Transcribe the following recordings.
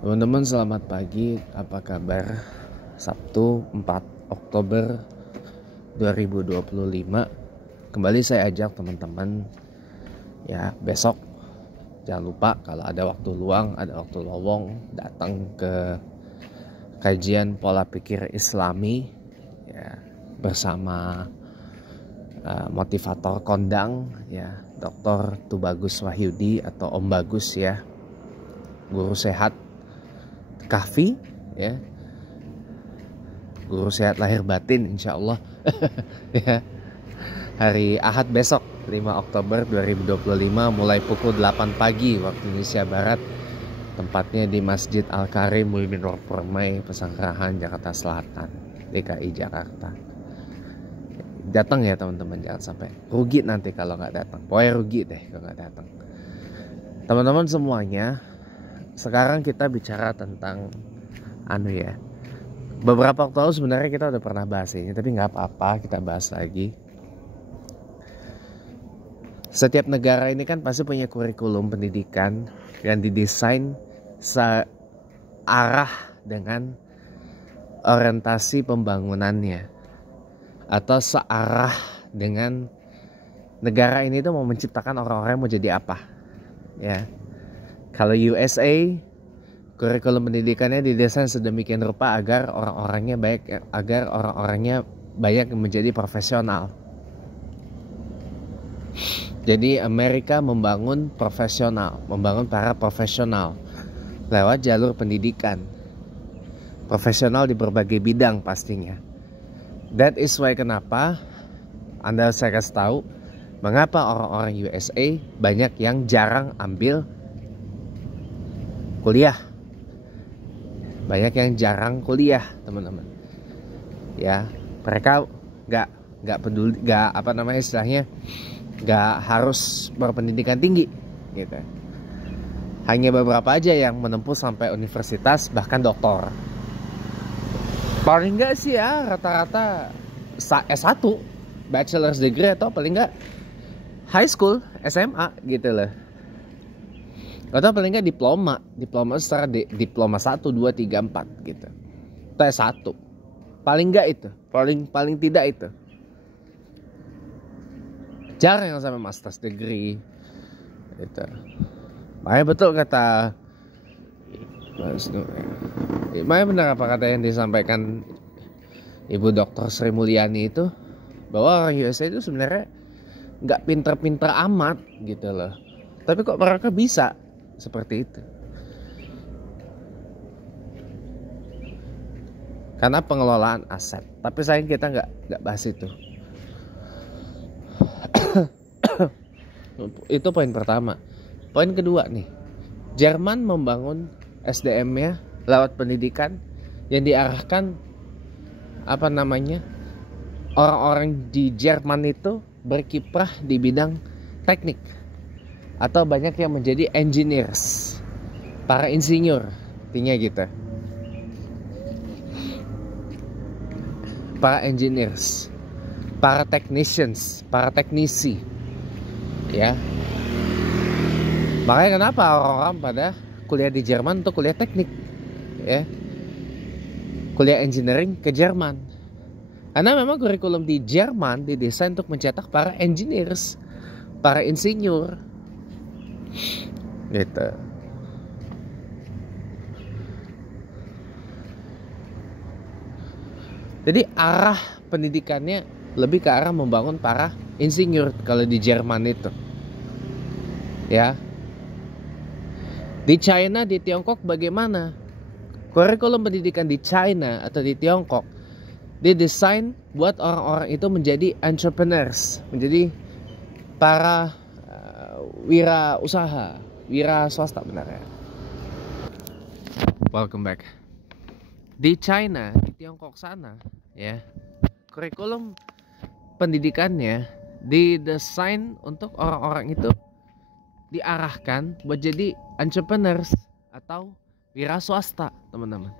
Teman-teman selamat pagi, apa kabar? Sabtu 4 Oktober 2025. Kembali saya ajak teman-teman ya, besok jangan lupa kalau ada waktu luang, ada waktu lowong, datang ke kajian pola pikir Islami ya, bersama motivator kondang ya, Dr. Tubagus Wahyudi atau Om Bagus ya, guru sehat Kahfi ya, guru sehat lahir batin insya Allah ya. Hari Ahad besok 5 Oktober 2025 mulai pukul 8 pagi waktu Indonesia Barat. Tempatnya di Masjid Al-Karim Muimin Nur Permai, Pesanggerahan, Jakarta Selatan, DKI Jakarta. Datang ya teman-teman, jangan sampai rugi nanti kalau nggak datang. Pokoknya rugi deh kalau nggak datang. Teman-teman semuanya, sekarang kita bicara tentang beberapa waktu lalu sebenarnya kita udah pernah bahas ini, tapi nggak apa-apa, kita bahas lagi. Setiap negara ini kan pasti punya kurikulum pendidikan yang didesain searah dengan orientasi pembangunannya, atau searah dengan negara ini tuh mau menciptakan orang-orang yang mau jadi apa ya. Kalau USA, kurikulum pendidikannya didesain sedemikian rupa agar orang-orangnya banyak menjadi profesional. Jadi Amerika membangun para profesional lewat jalur pendidikan. Profesional di berbagai bidang pastinya. That is why kenapa saya kasih tahu mengapa orang-orang USA banyak yang jarang ambil kuliah. Banyak yang jarang kuliah, teman-teman. Ya, mereka nggak peduli, nggak harus berpendidikan tinggi gitu. Hanya beberapa aja yang menempuh sampai universitas bahkan doktor. Paling nggak sih ya rata-rata S1, bachelor's degree, atau paling nggak high school, SMA gitu loh. Atau paling nggak diploma secara diploma 1, 2, 3, 4 gitu. Itu S1. Paling nggak itu, paling tidak itu. Jarang yang sampai master's degree gitu. Makanya betul kata makanya benar apa kata yang disampaikan Ibu Dr. Sri Mulyani itu, bahwa orang USA itu sebenarnya nggak pinter-pinter amat gitu loh, tapi kok mereka bisa seperti itu karena pengelolaan aset. Tapi sayang kita nggak bahas itu. Itu poin pertama. Poin kedua nih, Jerman membangun SDM-nya lewat pendidikan yang diarahkan orang-orang di Jerman itu berkiprah di bidang teknik, atau banyak yang menjadi engineers, para insinyur, artinya gitu. Para engineers, para technicians, para teknisi ya. Makanya kenapa orang-orang pada kuliah di Jerman untuk kuliah teknik ya, kuliah engineering ke Jerman, karena memang kurikulum di Jerman didesain untuk mencetak para engineers, para insinyur gitu. Jadi arah pendidikannya lebih ke arah membangun para insinyur kalau di Jerman itu ya. Di China, di Tiongkok bagaimana? Kurikulum pendidikan di China atau di Tiongkok didesain buat orang-orang itu menjadi entrepreneurs, menjadi para wira swasta, benar ya. Welcome back. Di China, di Tiongkok sana ya, kurikulum pendidikannya didesain untuk orang-orang itu diarahkan buat jadi entrepreneurs atau wira swasta, teman-teman.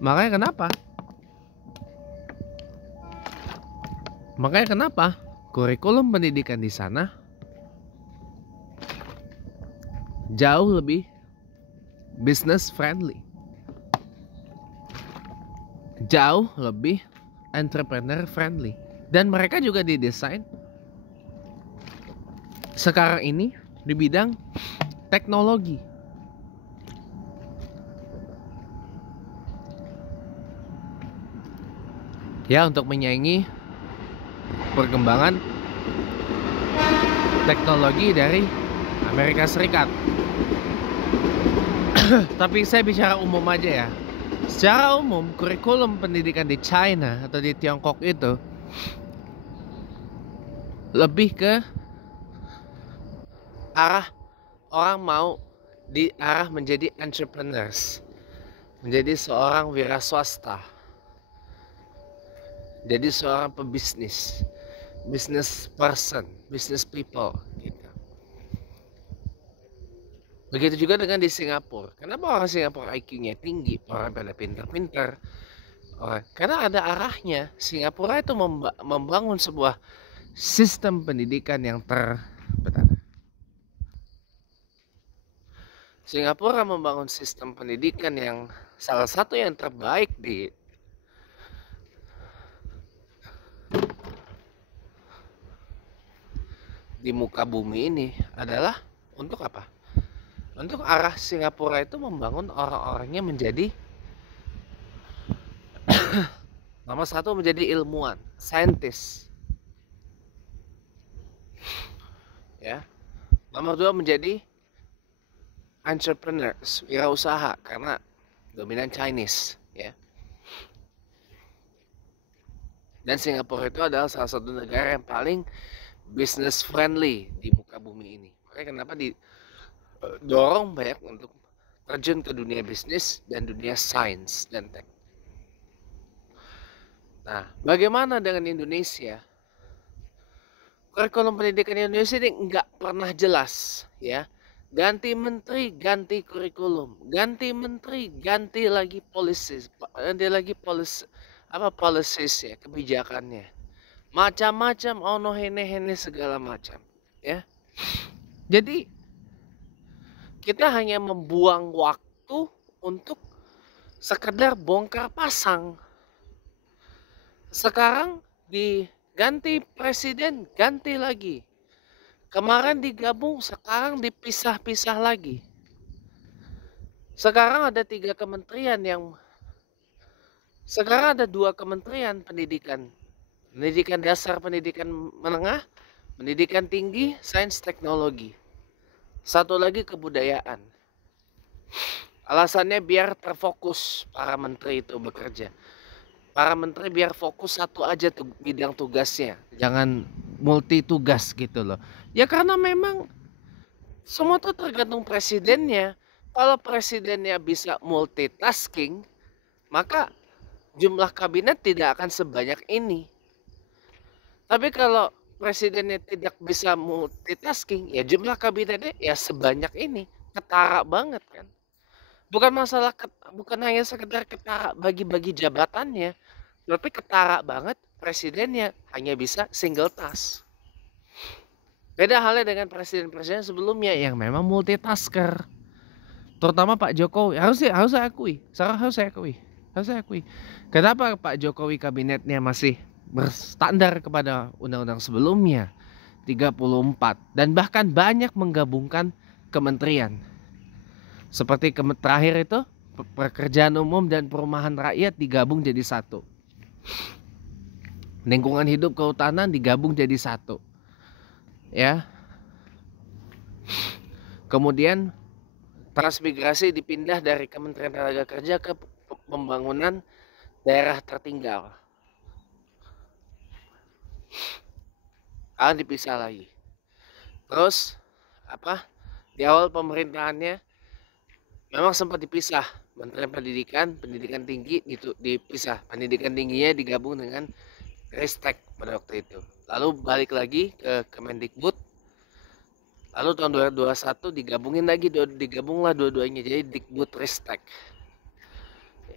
Makanya kenapa kurikulum pendidikan di sana jauh lebih business friendly, jauh lebih entrepreneur friendly, dan mereka juga didesain sekarang ini di bidang teknologi. Ya, untuk menyaingi perkembangan teknologi dari Amerika Serikat. Tapi saya bicara umum aja ya. Secara umum, kurikulum pendidikan di China atau di Tiongkok itu lebih ke arah orang mau di arah menjadi entrepreneurs, menjadi seorang wira swasta, jadi seorang pebisnis, business person, business people gitu. Begitu juga dengan di Singapura. Kenapa orang Singapura IQ-nya tinggi, orang pada pintar-pintar? Karena ada arahnya. Singapura itu membangun sebuah sistem pendidikan yang Singapura membangun sistem pendidikan yang salah satu yang terbaik di muka bumi ini adalah untuk apa? Untuk arah Singapura itu membangun orang-orangnya menjadi nomor satu menjadi ilmuwan, saintis, ya. Nomor dua menjadi entrepreneurs, wirausaha, karena dominan Chinese, ya. Dan Singapura itu adalah salah satu negara yang paling business friendly di muka bumi ini. Makanya kenapa dorong banyak untuk terjun ke dunia bisnis dan dunia sains dan tech. Nah, bagaimana dengan Indonesia? Kurikulum pendidikan Indonesia ini nggak pernah jelas, ya. Ganti menteri, ganti kurikulum, ganti menteri, ganti lagi policies ya, kebijakannya. Macam-macam, ono hene segala macam, ya. Jadi kita hanya membuang waktu untuk sekedar bongkar pasang. Sekarang diganti presiden, ganti lagi. Kemarin digabung, sekarang dipisah-pisah lagi. Sekarang ada 3 kementerian sekarang ada 2 kementerian pendidikan. Pendidikan dasar, pendidikan menengah, pendidikan tinggi, sains teknologi. Satu lagi kebudayaan. Alasannya biar terfokus para menteri itu bekerja. Para menteri biar fokus satu aja bidang tugasnya. Jangan multi tugas gitu loh. Ya karena memang semua tuh tergantung presidennya. Kalau presidennya bisa multitasking, maka jumlah kabinet tidak akan sebanyak ini. Tapi kalau presidennya tidak bisa multitasking, ya jumlah kabinetnya ya sebanyak ini, ketara banget kan. Bukan masalah bukan hanya sekedar ketara bagi-bagi jabatannya, tapi ketara banget presidennya hanya bisa single task. Beda halnya dengan presiden-presiden sebelumnya yang memang multitasker. Terutama Pak Jokowi, harus saya akui. Kenapa Pak Jokowi kabinetnya masih berstandar kepada undang-undang sebelumnya 34 dan bahkan banyak menggabungkan kementerian. Seperti terakhir itu pekerjaan umum dan perumahan rakyat digabung jadi satu. Lingkungan hidup kehutanan digabung jadi satu. Ya. Kemudian transmigrasi dipindah dari Kementerian Tenaga Kerja ke pembangunan daerah tertinggal. Dipisah lagi. Terus di awal pemerintahannya memang sempat dipisah. Menteri pendidikan tinggi itu dipisah. Pendidikan tingginya digabung dengan Ristek pada waktu itu. Lalu balik lagi ke Kemendikbud. Lalu tahun 2021 digabunglah dua-duanya jadi Dikbud Ristek.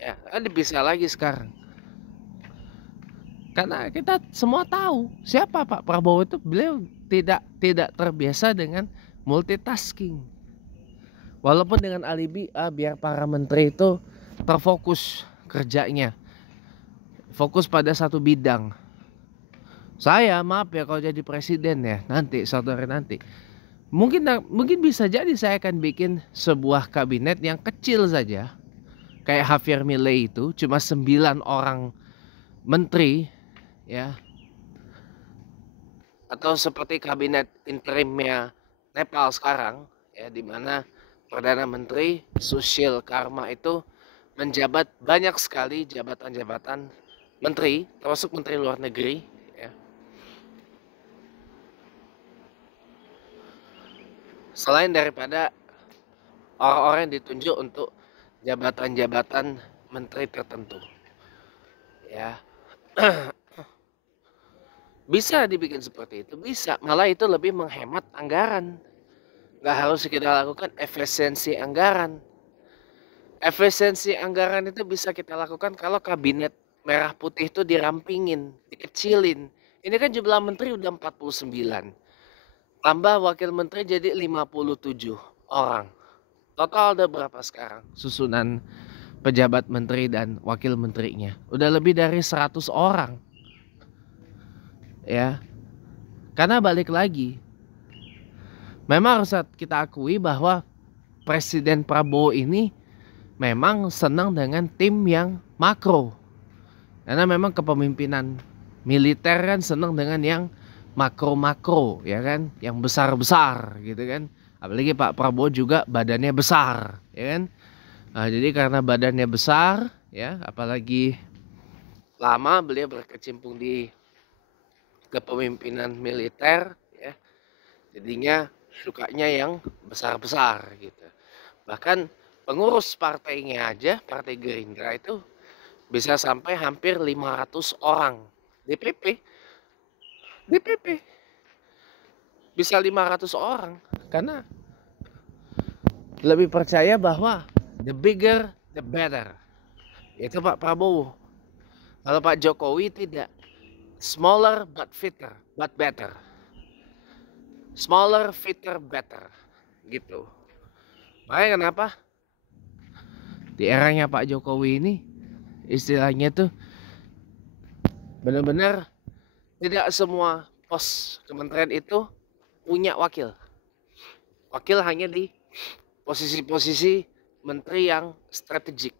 Ya, dipisah lagi sekarang. Karena kita semua tahu siapa Pak Prabowo itu, beliau tidak terbiasa dengan multitasking. Walaupun dengan alibi biar para menteri itu terfokus kerjanya, fokus pada satu bidang. Saya maaf ya kalau jadi presiden ya nanti, suatu hari nanti, mungkin bisa jadi saya akan bikin sebuah kabinet yang kecil saja, kayak Javier Milei itu cuma 9 orang menteri ya, atau seperti kabinet interimnya Nepal sekarang ya, di mana Perdana Menteri Sushil Karma itu menjabat banyak sekali jabatan-jabatan menteri, termasuk menteri luar negeri ya. Selain daripada orang-orang yang ditunjuk untuk jabatan-jabatan menteri tertentu ya. Bisa dibikin seperti itu, bisa, malah itu lebih menghemat anggaran. Nggak harus kita lakukan efisiensi anggaran. Efisiensi anggaran itu bisa kita lakukan kalau kabinet merah putih itu dirampingin, dikecilin. Ini kan jumlah menteri udah 49. Tambah wakil menteri jadi 57 orang. Total ada berapa sekarang susunan pejabat menteri dan wakil menterinya? Udah lebih dari 100 orang. Ya. Karena balik lagi, memang harus kita akui bahwa Presiden Prabowo ini memang senang dengan tim yang makro. Karena memang kepemimpinan militer kan senang dengan yang makro-makro ya kan, yang besar-besar gitu kan. Apalagi Pak Prabowo juga badannya besar ya kan. Nah, jadi karena badannya besar ya, apalagi lama beliau berkecimpung di kepemimpinan militer ya, jadinya sukanya yang besar-besar gitu. Bahkan pengurus partainya aja, Partai Gerindra itu bisa sampai hampir 500 orang. DPP bisa 500 orang karena lebih percaya bahwa the bigger the better. Itu Pak Prabowo. Kalau Pak Jokowi tidak, smaller but fitter but better. Smaller, fitter, better gitu. Makanya kenapa di eranya Pak Jokowi ini istilahnya tuh benar-benar tidak semua pos kementerian itu punya wakil. Wakil hanya di posisi-posisi menteri yang strategik.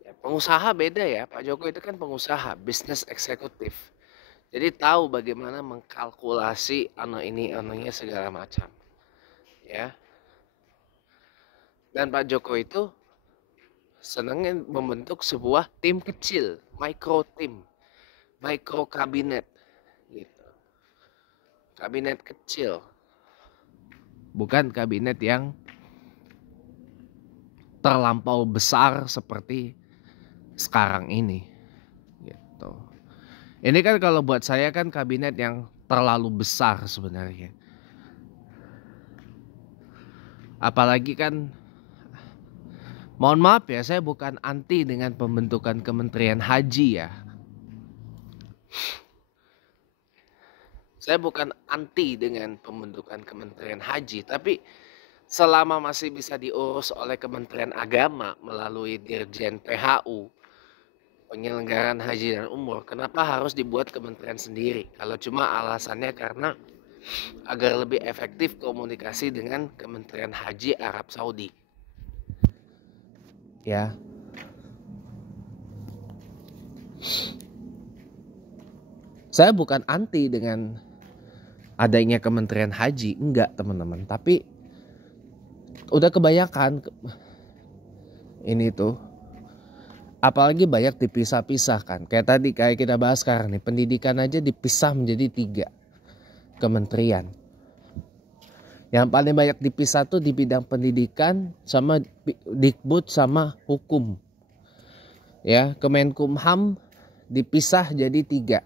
Ya, pengusaha beda ya, Pak Jokowi itu kan pengusaha, bisnis eksekutif. Jadi tahu bagaimana mengkalkulasi anunya segala macam. Ya. Dan Pak Jokowi itu senangnya membentuk sebuah tim kecil, micro team, micro kabinet gitu. Kabinet kecil. Bukan kabinet yang terlampau besar seperti sekarang ini gitu. Ini kan kalau buat saya kan kabinet yang terlalu besar sebenarnya. Apalagi kan, mohon maaf ya, saya bukan anti dengan pembentukan Kementerian Haji ya. Saya bukan anti dengan pembentukan Kementerian Haji, tapi selama masih bisa diurus oleh Kementerian Agama melalui Dirjen PHU, penyelenggaraan haji dan umroh, kenapa harus dibuat kementerian sendiri? Kalau cuma alasannya karena agar lebih efektif komunikasi dengan Kementerian Haji Arab Saudi. Ya. Saya bukan anti dengan adanya Kementerian Haji, enggak teman-teman, tapi udah kebanyakan ini tuh, apalagi banyak dipisah-pisah kan. Kayak tadi kayak kita bahas sekarang nih, pendidikan aja dipisah menjadi 3 kementerian. Yang paling banyak dipisah tuh di bidang pendidikan sama Dikbud sama hukum. Ya, Kemenkumham dipisah jadi 3.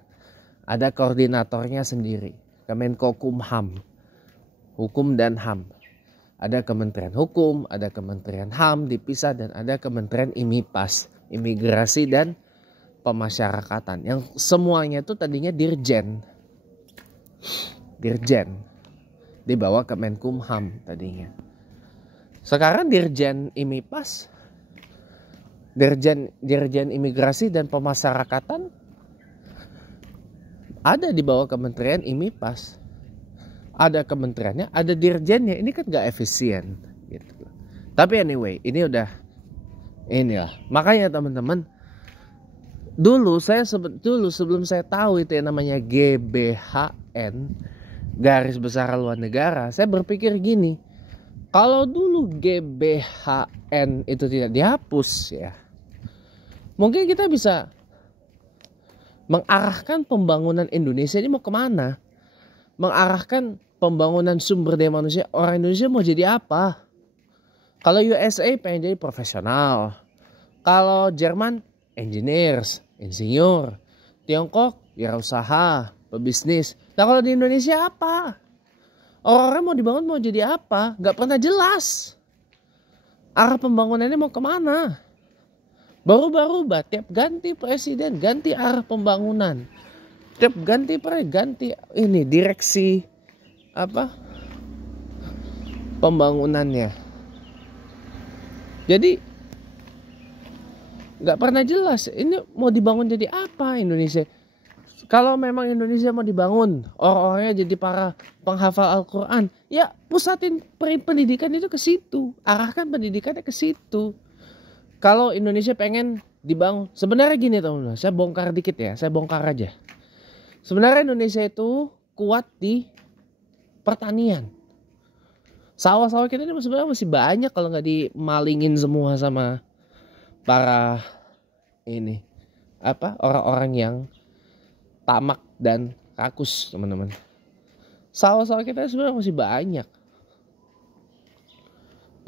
Ada koordinatornya sendiri. Kemenkokumham, hukum dan HAM. Ada Kementerian Hukum, ada Kementerian HAM dipisah, dan ada Kementerian IMIPAS, Imigrasi dan pemasyarakatan yang semuanya itu tadinya dirjen dibawa ke Menkumham tadinya. Sekarang dirjen IMIPAS, dirjen imigrasi dan pemasyarakatan ada di bawah Kementerian IMIPAS. Ada kementeriannya, ada dirjennya. Ini kan gak efisien gitu. Tapi anyway, inilah. Makanya teman-teman, dulu sebelum saya tahu itu yang namanya GBHN, garis besar haluan negara, saya berpikir gini, kalau dulu GBHN itu tidak dihapus ya, mungkin kita bisa mengarahkan pembangunan Indonesia ini mau kemana? Mengarahkan pembangunan sumber daya manusia. Orang Indonesia mau jadi apa? Kalau USA pengen jadi profesional. Kalau Jerman, engineers, insinyur. Tiongkok, wirausaha, pebisnis. Nah kalau di Indonesia apa? Orang-orang mau dibangun mau jadi apa? Gak pernah jelas. Arah pembangunannya mau kemana? Baru-baru tiap ganti presiden, ganti arah pembangunan. Tiap ganti ini direksi pembangunannya. Jadi nggak pernah jelas ini mau dibangun jadi apa Indonesia. Kalau memang Indonesia mau dibangun, orang-orangnya jadi para penghafal Al-Quran, ya pusatin pendidikan itu ke situ, arahkan pendidikannya ke situ. Kalau Indonesia pengen dibangun, sebenarnya gini teman-teman, saya bongkar dikit ya, saya bongkar aja. Sebenarnya Indonesia itu kuat di pertanian. Sawah-sawah kita ini sebenarnya masih banyak kalau nggak dimalingin semua sama para orang-orang yang tamak dan rakus, teman-teman. Sawah-sawah kita sebenarnya masih banyak.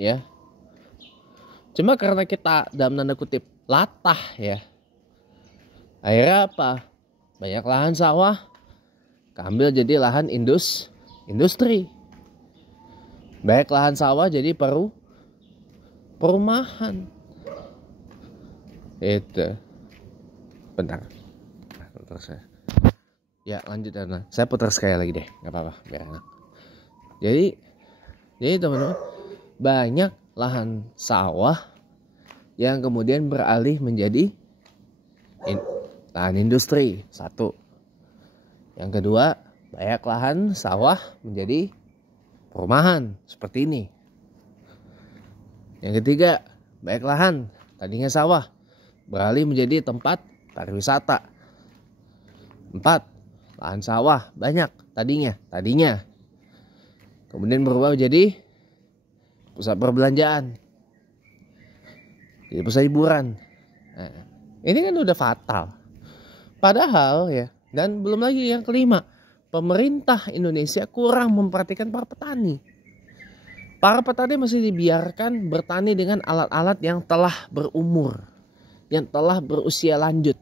Ya. Cuma karena kita dalam tanda kutip latah ya. Akhirnya apa? Banyak lahan sawah keambil jadi lahan industri. Banyak lahan sawah jadi perumahan. Itu. Bentar. Terus saya. Ya lanjut ya. Saya putar sekali lagi deh. Gak apa-apa. Biar enak. Jadi teman-teman. Banyak lahan sawah yang kemudian beralih menjadi lahan industri. Satu. Yang kedua. Banyak lahan sawah menjadi perumahan. Seperti ini. Yang ketiga. Banyak lahan. Tadinya sawah. Beralih menjadi tempat pariwisata. 4. Lahan sawah banyak tadinya. Kemudian berubah menjadi pusat perbelanjaan. Jadi pusat hiburan. Nah, ini kan udah fatal. Padahal ya, dan belum lagi yang kelima, pemerintah Indonesia kurang memperhatikan para petani. Para petani masih dibiarkan bertani dengan alat-alat yang telah berumur, yang telah berusia lanjut.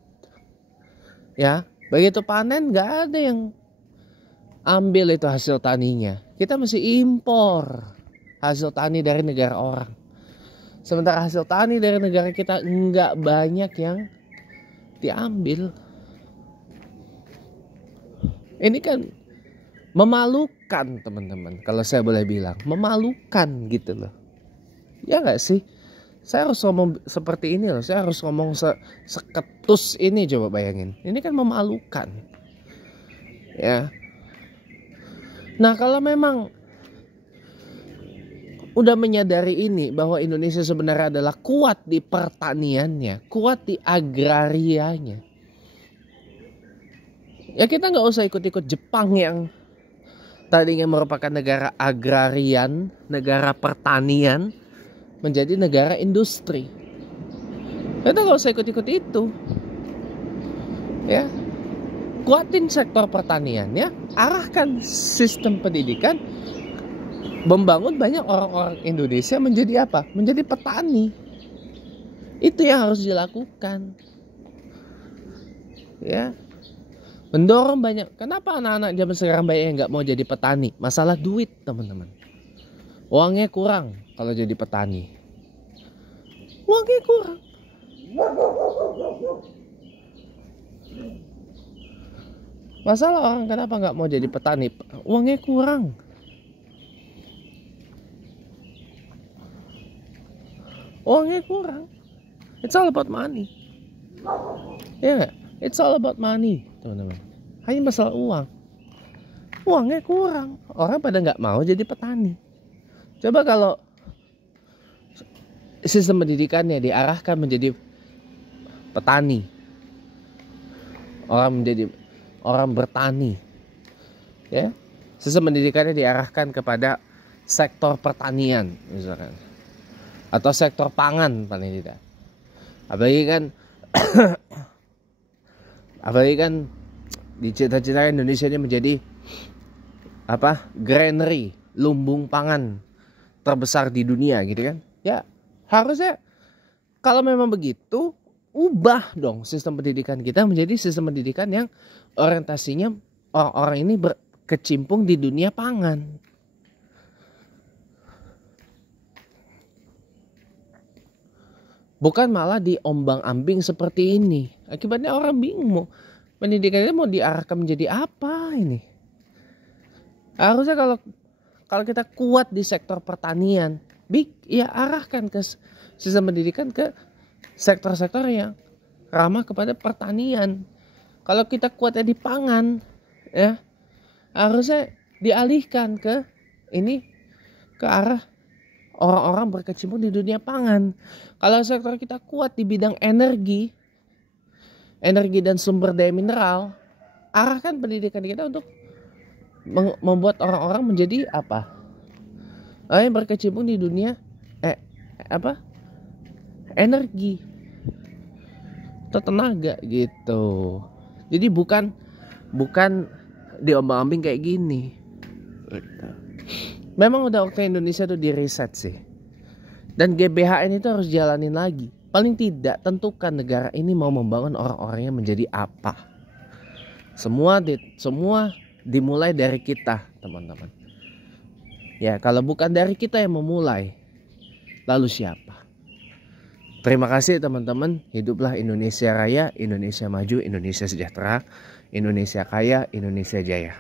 Ya, begitu panen nggak ada yang ambil itu hasil taninya. Kita mesti impor hasil tani dari negara orang. Sementara hasil tani dari negara kita nggak banyak yang diambil. Ini kan memalukan teman-teman. Kalau saya boleh bilang memalukan gitu loh. Ya nggak sih? Saya harus ngomong seperti ini loh. Saya harus ngomong seketus ini, coba bayangin. Ini kan memalukan. Ya. Nah kalau memang udah menyadari ini bahwa Indonesia sebenarnya adalah kuat di pertaniannya, kuat di agrarianya. Ya kita nggak usah ikut-ikut Jepang yang tadinya merupakan negara agrarian, negara pertanian, menjadi negara industri. Kita nggak usah ikut-ikut itu. Ya, kuatin sektor pertanian ya, arahkan sistem pendidikan, membangun banyak orang-orang Indonesia menjadi apa? Menjadi petani. Itu yang harus dilakukan. Ya, mendorong banyak. Kenapa anak-anak zaman sekarang banyak yang nggak mau jadi petani? Masalah duit teman-teman. Uangnya kurang kalau jadi petani. Uangnya kurang. Masalah orang kenapa nggak mau jadi petani? Uangnya kurang. Uangnya kurang. It's all about money. Ya nggak? It's all about money, teman-teman. Hanya masalah uang. Uangnya kurang. Orang pada nggak mau jadi petani. Coba kalau sistem pendidikannya diarahkan menjadi petani, orang bertani, ya, sistem pendidikannya diarahkan kepada sektor pertanian misalkan, atau sektor pangan paling tidak. Apalagi kan dicita-citakan Indonesia ini menjadi granary, lumbung pangan terbesar di dunia gitu kan. Ya, harusnya kalau memang begitu, ubah dong sistem pendidikan kita menjadi sistem pendidikan yang orientasinya orang-orang ini berkecimpung di dunia pangan. Bukan malah diombang-ambing seperti ini. Akibatnya orang bingung, pendidikannya mau diarahkan menjadi apa ini. Harusnya kalau kita kuat di sektor pertanian, ya arahkan ke sistem pendidikan ke sektor-sektor yang ramah kepada pertanian. Kalau kita kuatnya di pangan, ya harusnya dialihkan ke arah orang-orang berkecimpung di dunia pangan. Kalau sektor kita kuat di bidang energi dan sumber daya mineral, arahkan pendidikan kita untuk membuat orang-orang menjadi yang berkecimpung di dunia energi atau tenaga gitu. Jadi bukan diombang-ambing kayak gini. Memang udah waktu Indonesia tuh di reset sih. Dan GBHN itu harus jalanin lagi. Paling tidak tentukan negara ini mau membangun orang-orangnya menjadi apa. Semua dimulai dari kita, teman-teman. Ya, kalau bukan dari kita yang memulai, lalu siapa? Terima kasih teman-teman. Hiduplah Indonesia Raya, Indonesia Maju, Indonesia Sejahtera, Indonesia Kaya, Indonesia Jaya.